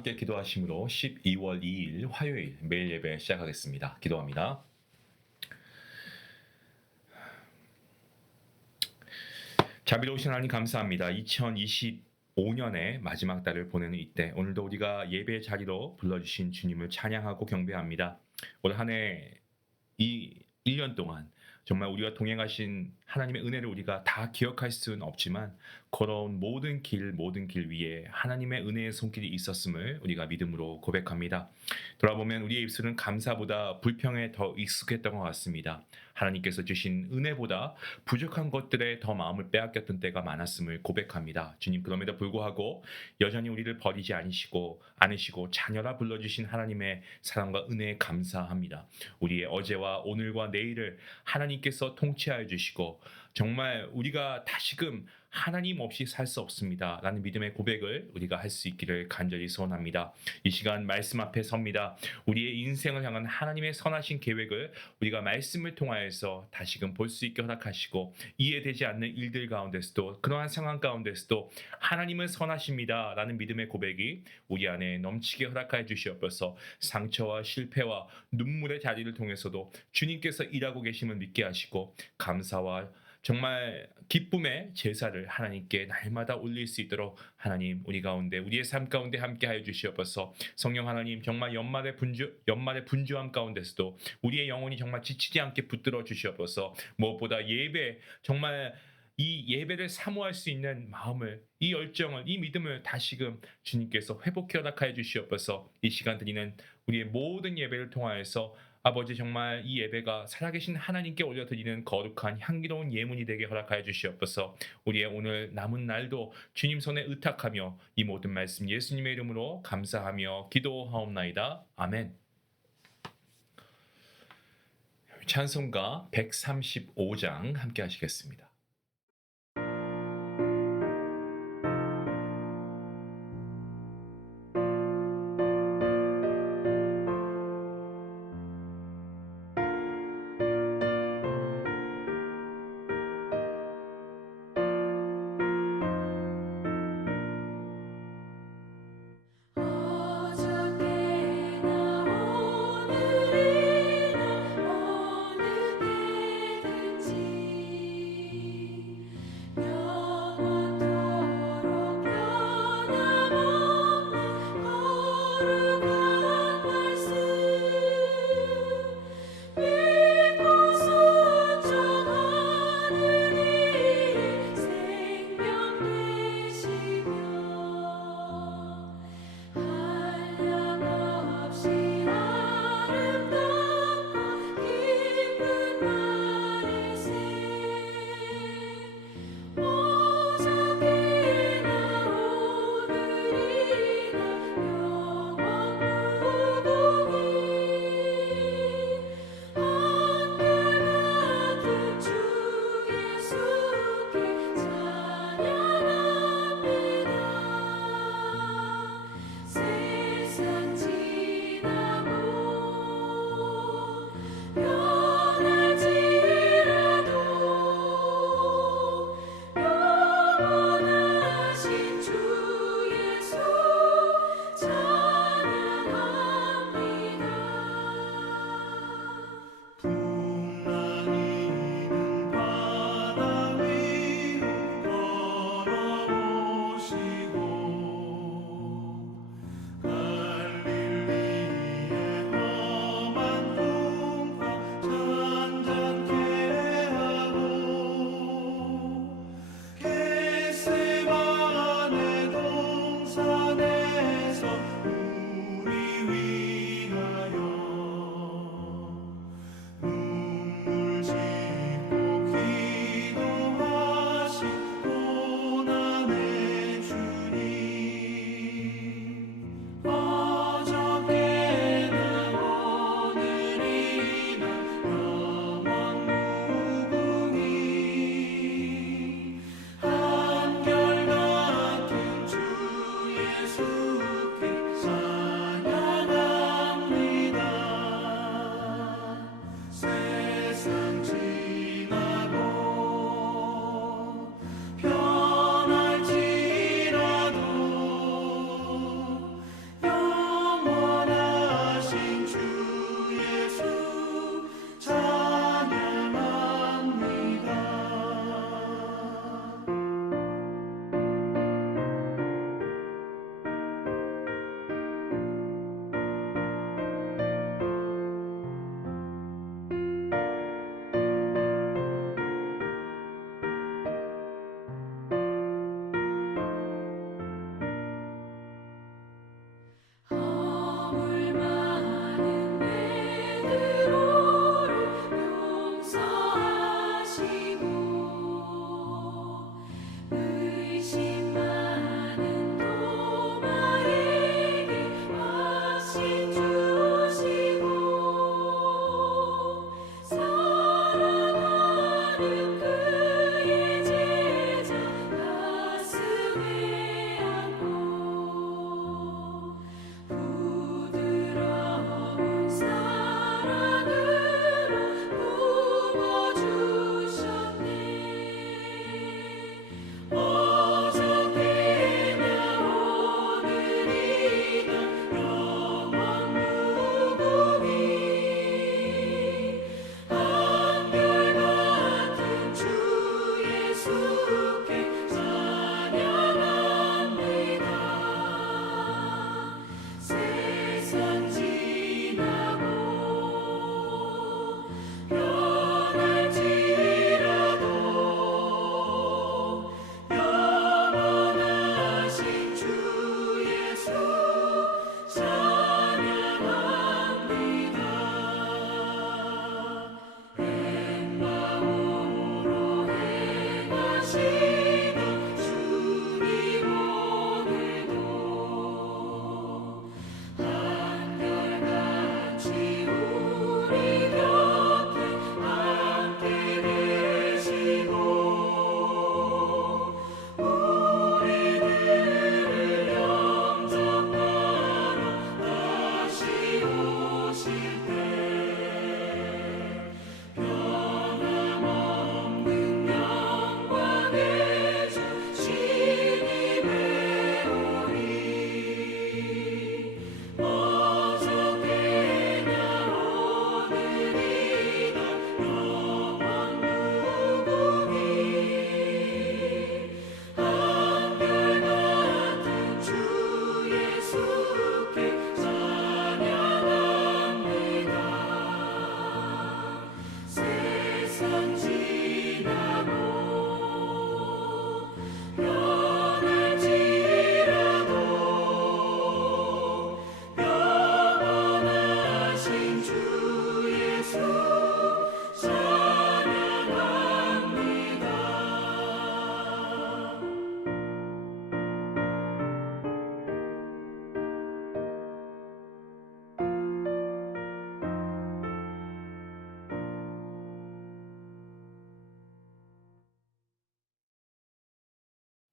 함께 기도하심으로 12월 2일 화요일 매일 예배 시작하겠습니다. 기도합니다. 자비로우신 하나님 감사합니다. 2025년의 마지막 달을 보내는 이때 오늘도 우리가 예배 자리로 불러주신 주님을 찬양하고 경배합니다. 올 한 해 이 1년 동안 정말 우리가 동행하신 하나님의 은혜를 우리가 다 기억할 수는 없지만 걸어온 모든 길 위에 하나님의 은혜의 손길이 있었음을 우리가 믿음으로 고백합니다. 돌아보면 우리의 입술은 감사보다 불평에 더 익숙했던 것 같습니다. 하나님께서 주신 은혜보다 부족한 것들에 더 마음을 빼앗겼던 때가 많았음을 고백합니다. 주님, 그럼에도 불구하고 여전히 우리를 버리지 않으시고 자녀라 불러주신 하나님의 사랑과 은혜에 감사합니다. 우리의 어제와 오늘과 내일을 하나님께서 통치하여 주시고 정말 우리가 다시금 하나님 없이 살 수 없습니다 라는 믿음의 고백을 우리가 할 수 있기를 간절히 소원합니다. 이 시간 말씀 앞에 섭니다. 우리의 인생을 향한 하나님의 선하신 계획을 우리가 말씀을 통하여서 다시금 볼 수 있게 허락하시고, 이해되지 않는 일들 가운데서도, 그러한 상황 가운데서도 하나님은 선하십니다 라는 믿음의 고백이 우리 안에 넘치게 허락하여 주시옵소서. 상처와 실패와 눈물의 자리를 통해서도 주님께서 일하고 계심을 믿게 하시고, 감사와 정말 기쁨의 제사를 하나님께 날마다 올릴 수 있도록 하나님 우리 가운데, 우리의 삶 가운데 함께하여 주시옵소서. 성령 하나님, 정말 연말의 분주함 가운데서도 우리의 영혼이 정말 지치지 않게 붙들어 주시옵소서. 무엇보다 정말 이 예배를 사모할 수 있는 마음을, 이 열정을, 이 믿음을 다시금 주님께서 회복해 허락하여 주시옵소서. 이 시간 드리는 우리의 모든 예배를 통하여서 아버지, 정말 이 예배가 살아계신 하나님께 올려드리는 거룩한 향기로운 예문이 되게 허락하여 주시옵소서. 우리의 오늘 남은 날도 주님 손에 의탁하며 이 모든 말씀 예수님의 이름으로 감사하며 기도하옵나이다. 아멘. 찬송가 135장 함께 하시겠습니다.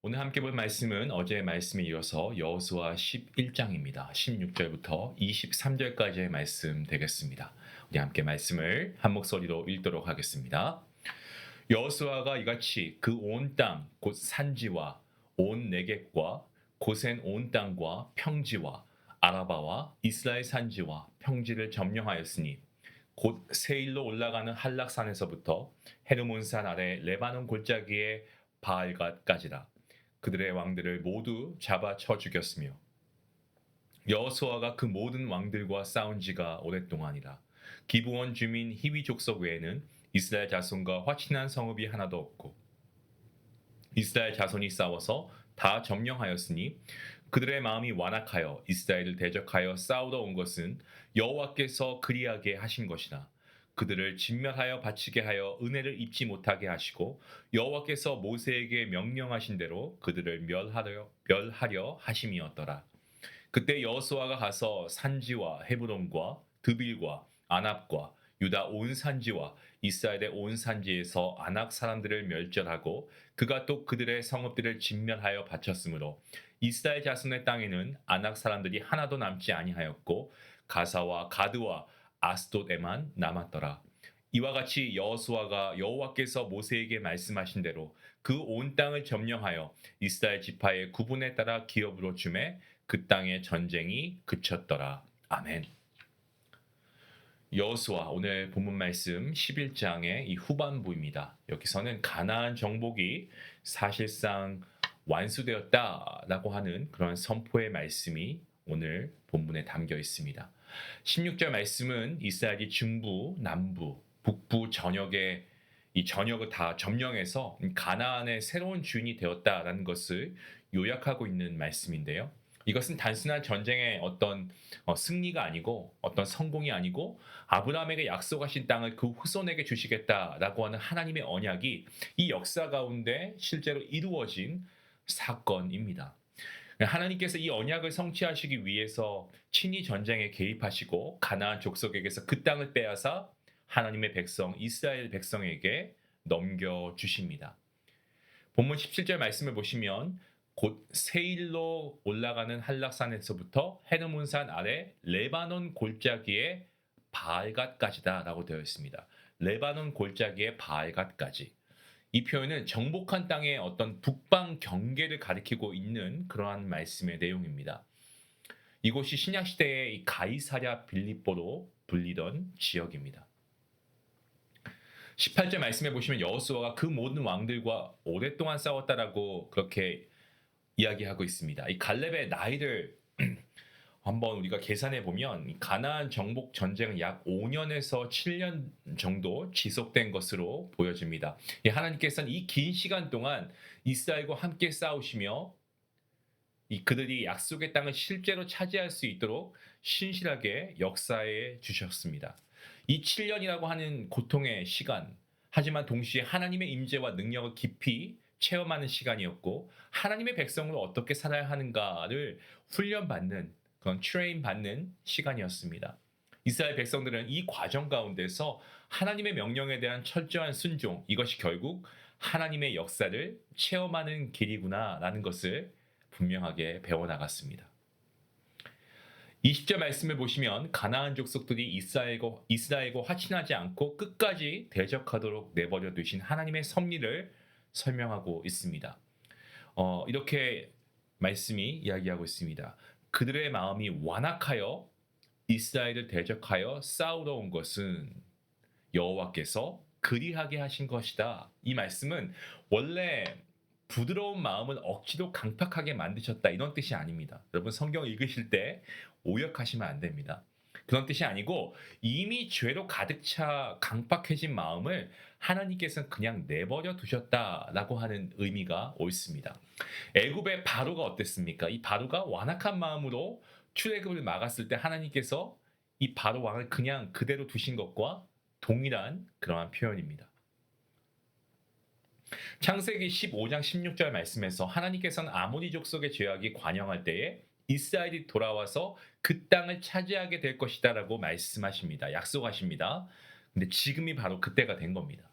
오늘 함께 볼 말씀은 어제의 말씀에 이어서 여호수아 11장입니다. 16절부터 23절까지의 말씀 되겠습니다. 우리 함께 말씀을 한 목소리로 읽도록 하겠습니다. 여호수아가 이같이 그 온 땅 곧 산지와 온 네겝과 고센 온 땅과 평지와 아라바와 이스라엘 산지와 평지를 점령하였으니 곧 세일로 올라가는 한락산에서부터 헤르몬산 아래 레바논 골짜기의 바알갓까지라. 그들의 왕들을 모두 잡아 쳐 죽였으며 여호수아가 그 모든 왕들과 싸운 지가 오랫동안이라. 기브온 주민 히위 족속 외에는 이스라엘 자손과 화친한 성읍이 하나도 없고 이스라엘 자손이 싸워서 다 점령하였으니 그들의 마음이 완악하여 이스라엘을 대적하여 싸우러 온 것은 여호와께서 그리하게 하신 것이라. 그들을 진멸하여 바치게 하여 은혜를 입지 못하게 하시고 여호와께서 모세에게 명령하신 대로 그들을 멸하려 하심이었더라. 그때 여호수아가 가서 산지와 헤브론과 드빌과 아납과 유다 온 산지와 이스라엘의 온 산지에서 아낙 사람들을 멸절하고 그가 또 그들의 성읍들을 진멸하여 바쳤으므로 이스라엘 자손의 땅에는 아낙 사람들이 하나도 남지 아니하였고 가사와 가드와 아스돗에만 남았더라. 이와 같이 여호수아가 여호와께서 모세에게 말씀하신 대로 그 온 땅을 점령하여 이스라엘 지파의 구분에 따라 기업으로 주매 그 땅의 전쟁이 그쳤더라. 아멘. 여호수아 오늘 본문 말씀 11장의 이 후반부입니다. 여기서는 가나안 정복이 사실상 완수되었다라고 하는 그런 선포의 말씀이 오늘 본문에 담겨 있습니다. 16절 말씀은 이스라엘이 중부, 남부, 북부 전역에 이 전역을 다 점령해서 가나안의 새로운 주인이 되었다라는 것을 요약하고 있는 말씀인데요. 이것은 단순한 전쟁의 어떤 승리가 아니고 어떤 성공이 아니고 아브라함에게 약속하신 땅을 그 후손에게 주시겠다라고 하는 하나님의 언약이 이 역사 가운데 실제로 이루어진 사건입니다. 하나님께서 이 언약을 성취하시기 위해서 친히 전쟁에 개입하시고 가나안 족속에게서 그 땅을 빼앗아 하나님의 백성 이스라엘 백성에게 넘겨주십니다. 본문 17절 말씀을 보시면 곧 세일로 올라가는 한락산에서부터 헤르몬산 아래 레바논 골짜기의 바알갓까지다 라고 되어 있습니다. 레바논 골짜기의 바알갓까지. 이 표현은 정복한 땅의 어떤 북방 경계를 가리키고 있는 그러한 말씀의 내용입니다. 이곳이 신약시대의 가이사랴 빌립보로 불리던 지역입니다. 18절 말씀해 보시면 여호수아가 그 모든 왕들과 오랫동안 싸웠다라고 그렇게 이야기하고 있습니다. 이 갈렙의 나이를 한번 우리가 계산해 보면 가나안 정복 전쟁은 약 5년에서 7년 정도 지속된 것으로 보여집니다. 하나님께서는 이 긴 시간 동안 이스라엘과 함께 싸우시며 그들이 약속의 땅을 실제로 차지할 수 있도록 신실하게 역사해 주셨습니다. 이 7년이라고 하는 고통의 시간, 하지만 동시에 하나님의 임재와 능력을 깊이 체험하는 시간이었고 하나님의 백성으로 어떻게 살아야 하는가를 훈련받는 그런 트레인 받는 시간이었습니다. 이스라엘 백성들은 이 과정 가운데서 하나님의 명령에 대한 철저한 순종, 이것이 결국 하나님의 역사를 체험하는 길이구나라는 것을 분명하게 배워나갔습니다. 20절 말씀을 보시면 가나안 족속들이 이스라엘과 화친하지 않고 끝까지 대적하도록 내버려 두신 하나님의 섭리를 설명하고 있습니다. 이렇게 말씀이 이야기하고 있습니다. 그들의 마음이 완악하여 이스라엘을 대적하여 싸우러 온 것은 여호와께서 그리하게 하신 것이다. 이 말씀은 원래 부드러운 마음을 억지로 강팍하게 만드셨다 이런 뜻이 아닙니다. 여러분 성경 읽으실 때 오역하시면 안 됩니다. 그런 뜻이 아니고 이미 죄로 가득 차 강팍해진 마음을 하나님께서는 그냥 내버려 두셨다라고 하는 의미가 옳습니다. 애굽의 바로가 어땠습니까? 이 바로가 완악한 마음으로 출애굽을 막았을 때 하나님께서 이 바로 왕을 그냥 그대로 두신 것과 동일한 그러한 표현입니다. 창세기 15장 16절 말씀에서 하나님께서는 아모리 족속의 죄악이 관영할 때에 이스라엘이 돌아와서 그 땅을 차지하게 될 것이다라고 말씀하십니다. 약속하십니다. 근데 지금이 바로 그때가 된 겁니다.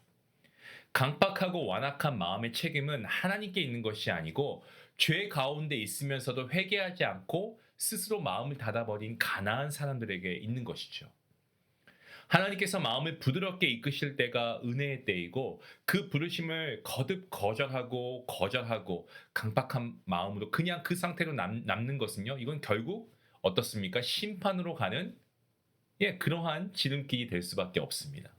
강박하고 완악한 마음의 책임은 하나님께 있는 것이 아니고 죄 가운데 있으면서도 회개하지 않고 스스로 마음을 닫아버린 가나안 사람들에게 있는 것이죠. 하나님께서 마음을 부드럽게 이끄실 때가 은혜의 때이고 그 부르심을 거듭 거절하고 강박한 마음으로 그냥 그 상태로 남는 것은요. 이건 결국 어떻습니까? 심판으로 가는 그러한 지름길이 될 수밖에 없습니다.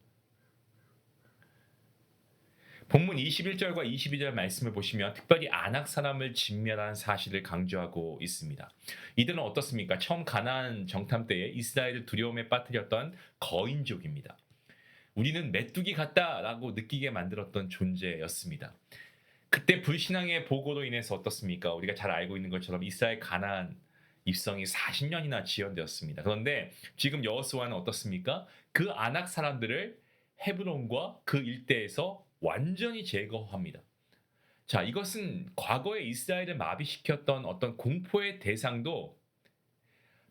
본문 21절과 22절 말씀을 보시면 특별히 아낙 사람을 진멸한 사실을 강조하고 있습니다. 이들은 어떻습니까? 처음 가나안 정탐 때에 이스라엘을 두려움에 빠뜨렸던 거인족입니다. 우리는 메뚜기 같다라고 느끼게 만들었던 존재였습니다. 그때 불신앙의 보고로 인해서 어떻습니까? 우리가 잘 알고 있는 것처럼 이스라엘 가나안 입성이 40년이나 지연되었습니다. 그런데 지금 여호수아는 어떻습니까? 그 아낙 사람들을 헤브론과 그 일대에서 완전히 제거합니다. 자, 이것은 과거에 이스라엘을 마비시켰던 어떤 공포의 대상도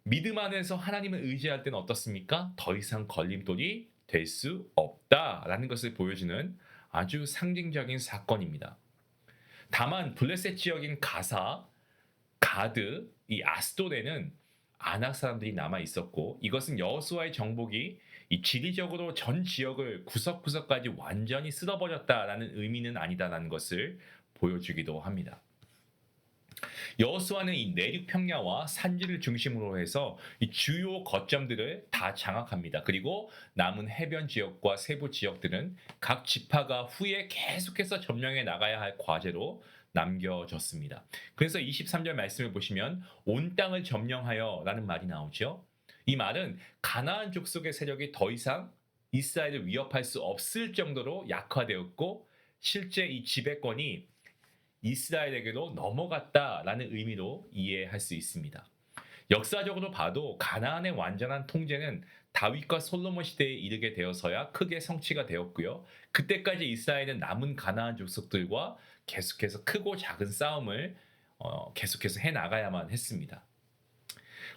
믿음 안에서 하나님을 의지할 때는 어떻습니까? 더 이상 걸림돌이 될 수 없다라는 것을 보여주는 아주 상징적인 사건입니다. 다만 블레셋 지역인 가사, 가드, 이 아스도레는 아낙 사람들이 남아 있었고 이것은 여호수아의 정복이 이 지리적으로 전 지역을 구석구석까지 완전히 쓸어버렸다라는 의미는 아니다라는 것을 보여주기도 합니다. 여호수아는 이 내륙 평야와 산지를 중심으로 해서 이 주요 거점들을 다 장악합니다. 그리고 남은 해변 지역과 세부 지역들은 각 지파가 후에 계속해서 점령해 나가야 할 과제로 남겨졌습니다. 그래서 23절 말씀을 보시면 온 땅을 점령하여 라는 말이 나오죠. 이 말은 가나안 족속의 세력이 더 이상 이스라엘을 위협할 수 없을 정도로 약화되었고 실제 이 지배권이 이스라엘에게로 넘어갔다라는 의미로 이해할 수 있습니다. 역사적으로 봐도 가나안의 완전한 통제는 다윗과 솔로몬 시대에 이르게 되어서야 크게 성취가 되었고요. 그때까지 이스라엘은 남은 가나안 족속들과 계속해서 크고 작은 싸움을 계속해서 해나가야만 했습니다.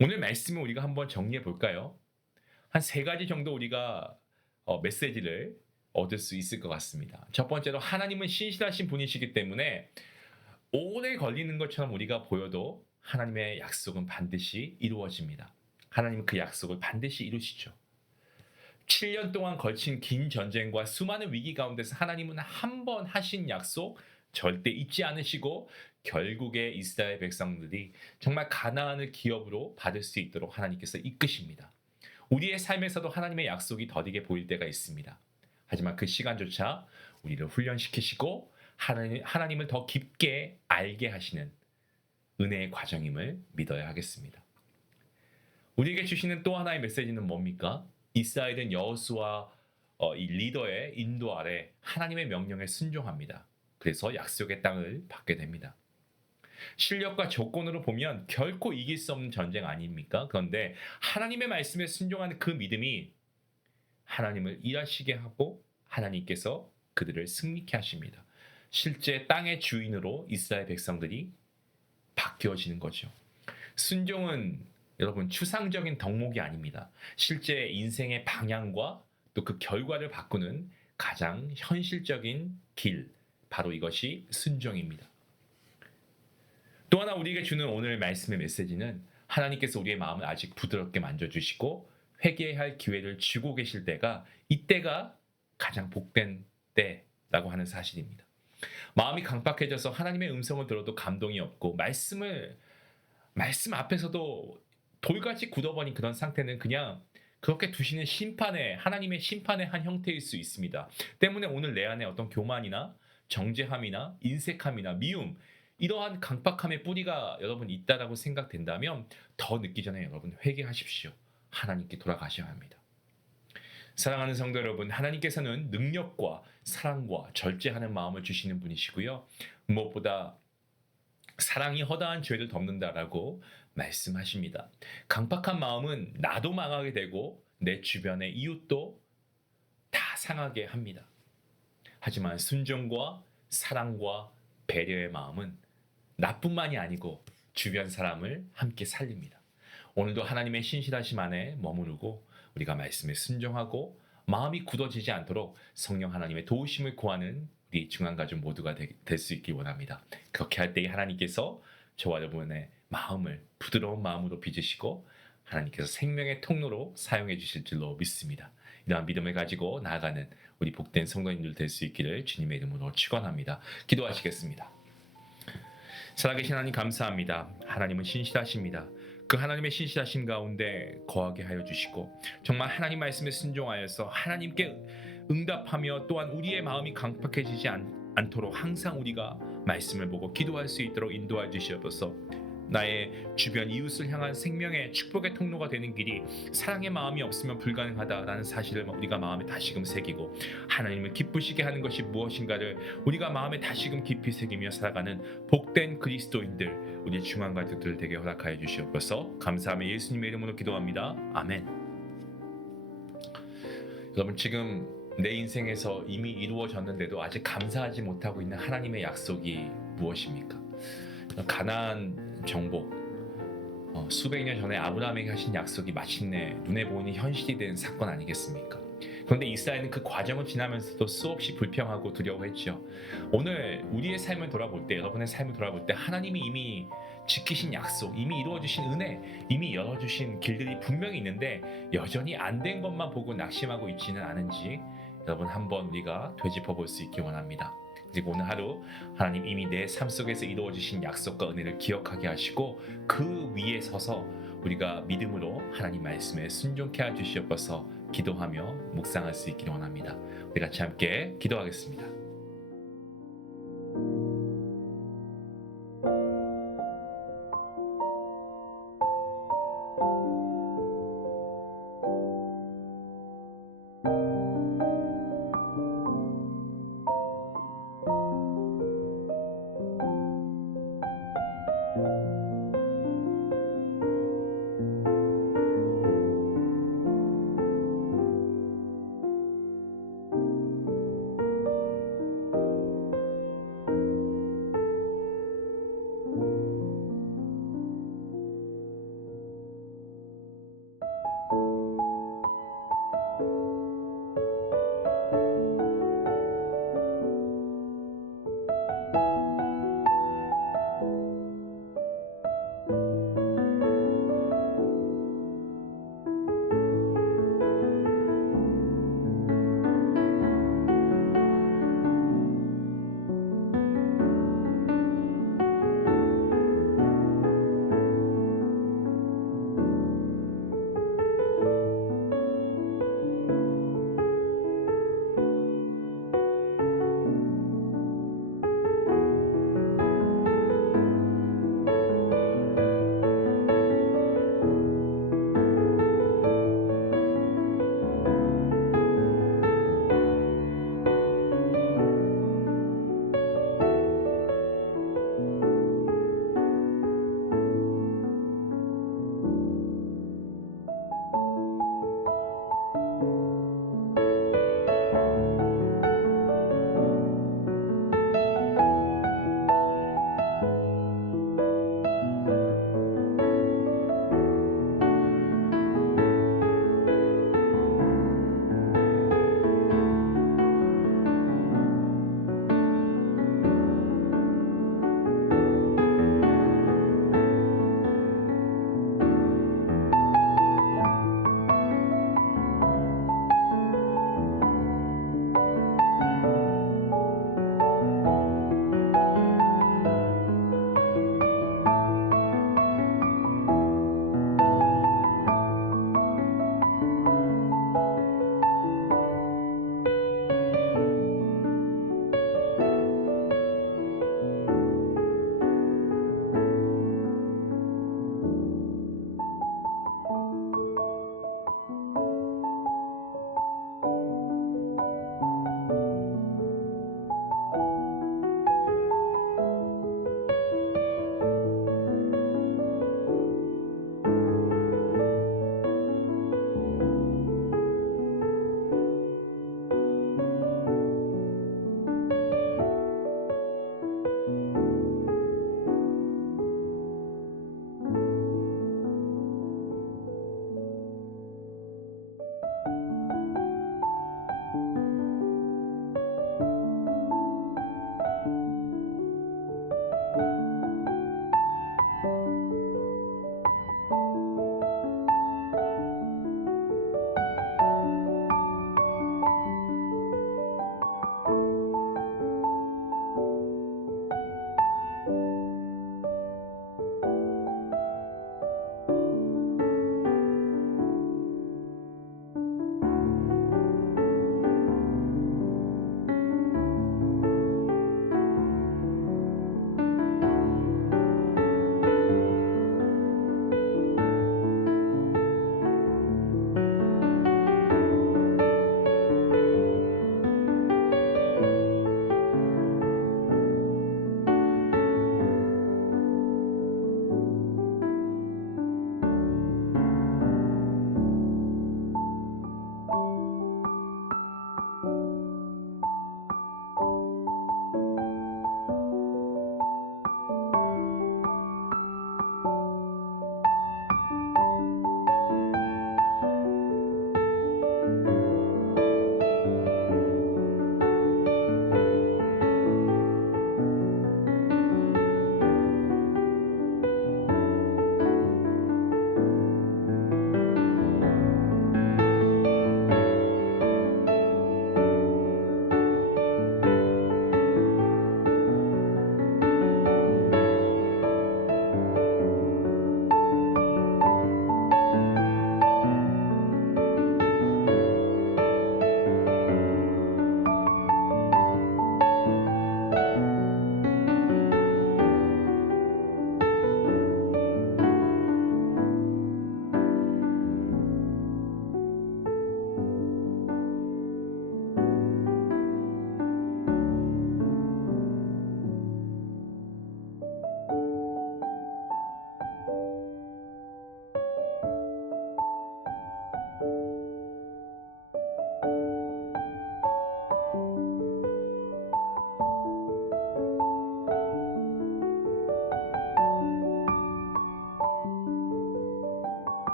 오늘 말씀을 우리가 한번 정리해 볼까요? 한 세 가지 정도 우리가 메시지를 얻을 수 있을 것 같습니다. 첫 번째로 하나님은 신실하신 분이시기 때문에 오래 걸리는 것처럼 우리가 보여도 하나님의 약속은 반드시 이루어집니다. 하나님은 그 약속을 반드시 이루시죠. 7년 동안 걸친 긴 전쟁과 수많은 위기 가운데서 하나님은 한 번 하신 약속 절대 잊지 않으시고 결국에 이스라엘 백성들이 정말 가나안을 기업으로 받을 수 있도록 하나님께서 이끄십니다. 우리의 삶에서도 하나님의 약속이 더디게 보일 때가 있습니다. 하지만 그 시간조차 우리를 훈련시키시고 하나님을 더 깊게 알게 하시는 은혜의 과정임을 믿어야 하겠습니다. 우리에게 주시는 또 하나의 메시지는 뭡니까? 이스라엘은 여호수아 이 리더의 인도 아래 하나님의 명령에 순종합니다. 그래서 약속의 땅을 받게 됩니다. 실력과 조건으로 보면 결코 이길 수 없는 전쟁 아닙니까? 그런데 하나님의 말씀에 순종하는 그 믿음이 하나님을 일하시게 하고 하나님께서 그들을 승리케 하십니다. 실제 땅의 주인으로 이스라엘 백성들이 바뀌어지는 거죠. 순종은 여러분 추상적인 덕목이 아닙니다. 실제 인생의 방향과 또 그 결과를 바꾸는 가장 현실적인 길, 바로 이것이 순종입니다. 또 하나 우리에게 주는 오늘 말씀의 메시지는 하나님께서 우리의 마음을 아직 부드럽게 만져주시고 회개할 기회를 주고 계실 때가 이때가 가장 복된 때라고 하는 사실입니다. 마음이 강박해져서 하나님의 음성을 들어도 감동이 없고 말씀 앞에서도 돌같이 굳어버린 그런 상태는 그냥 그렇게 두시는 하나님의 심판의 한 형태일 수 있습니다. 때문에 오늘 내 안에 어떤 교만이나 정죄함이나 인색함이나 미움 이러한 강박함의 뿌리가 여러분 있다라고 생각된다면 더 늦기 전에 여러분 회개하십시오. 하나님께 돌아가셔야 합니다. 사랑하는 성도 여러분, 하나님께서는 능력과 사랑과 절제하는 마음을 주시는 분이시고요. 무엇보다 사랑이 허다한 죄를 덮는다라고 말씀하십니다. 강박한 마음은 나도 망하게 되고 내 주변의 이웃도 다 상하게 합니다. 하지만 순종과 사랑과 배려의 마음은 나뿐만이 아니고 주변 사람을 함께 살립니다. 오늘도 하나님의 신실하심 안에 머무르고 우리가 말씀에 순종하고 마음이 굳어지지 않도록 성령 하나님의 도우심을 구하는 우리 중앙가족 모두가 될 수 있길 원합니다. 그렇게 할 때 하나님께서 저와 여러분의 마음을 부드러운 마음으로 빚으시고 하나님께서 생명의 통로로 사용해 주실 줄로 믿습니다. 이러한 믿음을 가지고 나아가는 우리 복된 성도님들 될 수 있기를 주님의 이름으로 축원합니다. 기도하시겠습니다. 살아계신 하나님 감사합니다. 하나님은 신실하십니다. 그 하나님의 신실하심 가운데 거하게 하여 주시고 정말 하나님 말씀에 순종하여서 하나님께 응답하며 또한 우리의 마음이 강팍해지지 않도록 항상 우리가 말씀을 보고 기도할 수 있도록 인도해 주시옵소서. 나의 주변 이웃을 향한 생명의 축복의 통로가 되는 길이 사랑의 마음이 없으면 불가능하다라는 사실을 우리가 마음에 다시금 새기고 하나님을 기쁘시게 하는 것이 무엇인가를 우리가 마음에 다시금 깊이 새기며 살아가는 복된 그리스도인들 우리 중앙가족들 되게 허락하여 주시옵소서. 감사하며 예수님의 이름으로 기도합니다. 아멘. 여러분 지금 내 인생에서 이미 이루어졌는데도 아직 감사하지 못하고 있는 하나님의 약속이 무엇입니까? 가나안 정복, 수백 년 전에 아브라함에게 하신 약속이 마침내 눈에 보이는 현실이 된 사건 아니겠습니까? 그런데 이스라엘은 그 과정을 지나면서도 수없이 불평하고 두려워했죠. 오늘 우리의 삶을 돌아볼 때, 여러분의 삶을 돌아볼 때 하나님이 이미 지키신 약속, 이미 이루어주신 은혜, 이미 열어주신 길들이 분명히 있는데 여전히 안 된 것만 보고 낙심하고 있지는 않은지 여러분 한번 우리가 되짚어 볼 수 있기 원합니다. 그리고 오늘 하루 하나님 이미 내 삶 속에서 이루어주신 약속과 은혜를 기억하게 하시고 그 위에 서서 우리가 믿음으로 하나님 말씀에 순종케 해 주시옵소서. 기도하며 묵상할 수 있기를 원합니다. 우리 같이 함께 기도하겠습니다.